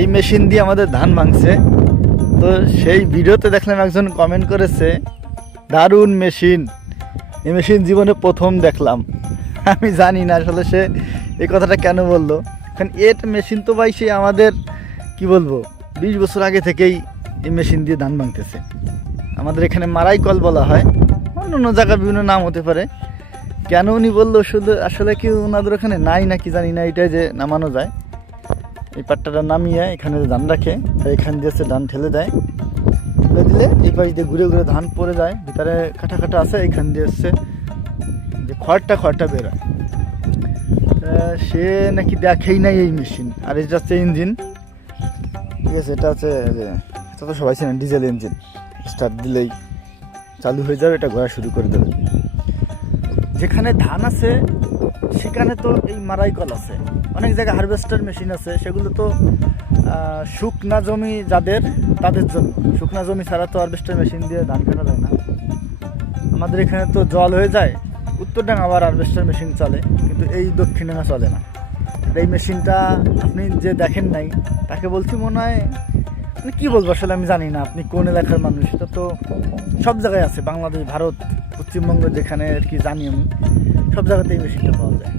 এই মেশিন দিয়ে আমাদের ধান ভাঙছে। তো সেই ভিডিওতে দেখলাম একজন কমেন্ট করেছে, দারুণ মেশিন, এই মেশিন জীবনে প্রথম দেখলাম। আমি জানি না আসলে সে এই কথাটা কেন বললো, কারণ এর মেশিন তো ভাই সে আমাদের কি বলবো 20 বছর আগে থেকেই এই মেশিন দিয়ে ধান ভাঙতেছে। আমাদের এখানে মারাই কল বলা হয়, অন্য জায়গার বিভিন্ন নাম হতে পারে। কেন উনি বললো শুধু আসলে কি ওনাদের ওখানে নাই নাকি জানি না, এটাই যে নামানো যায়, এই পাট্টাটা নামিয়ে এখানে ধান রাখে, এখান দিয়ে ধান ঠেলে দেয়, ঠেলে দিলে এই পাশ দিয়ে ঘুরে ঘুরে ধান পড়ে যায়, ভিতরে কাটা কাটা আছে, এইখান দিয়ে যে খড়টা বেরোয়। সে নাকি দেখেই নাই এই মেশিন। আর এটা হচ্ছে ইঞ্জিন, ঠিক আছে, এটা হচ্ছে যে এটা তো সবাই চেনেন ডিজেল ইঞ্জিন, স্টার্ট দিলেই চালু হয়ে যাবে, এটা ঘোরা শুরু করে দেবে। যেখানে ধান আছে সেখানে তো এই মারাই কল আছে, অনেক জায়গায় হারভেস্টার মেশিন আছে, সেগুলো তো শুকনা জমি যাদের তাদের জন্য। শুকনা জমি ছাড়া তো হারভেস্টার মেশিন দিয়ে ধান কাটা যায় না। আমাদের এখানে তো জল হয়ে যায়, উত্তরডাঙ্গা আবার হারভেস্টার মেশিন চলে, কিন্তু এই দক্ষিণডাঙ্গা চলে না। আর এই মেশিনটা আপনি যে দেখেন নাই তাকে বলছি মনে হয়, মানে কী বলবো আসলে আমি জানি না আপনি কোন এলাকার মানুষ। এটা তো সব জায়গায় আছে, বাংলাদেশ, ভারত, পশ্চিমবঙ্গ, যেখানে আর কি জানি আমি, সব জায়গাতেই এই মেশিনটা পাওয়া যায়।